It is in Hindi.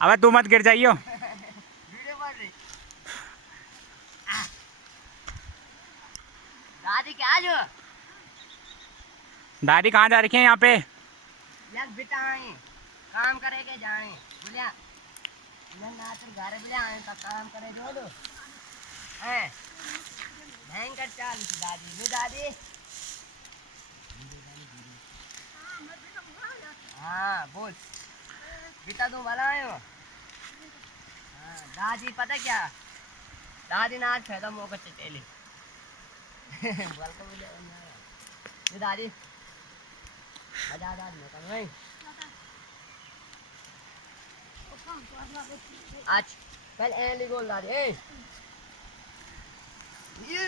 अबे तू मत गिर जाइयो। वीडियो बन रही। दादी क्या जो दादी कहाँ जा रखी है यहाँ पे? यार बेटा आए काम करे के जाए बोलिया यार ना तो घर बोलिया आए तो काम करे जो दो हैं भयंकर चाल थी दादी नु दादी। हाँ बोल बेटा तुम भला आए हो। हाँ दादी पता क्या दादी ना आज फायदा मौका चटेली बोल को बोले ये दादी मजा दादी में कम नहीं आज कल एली बोल दादी ए ये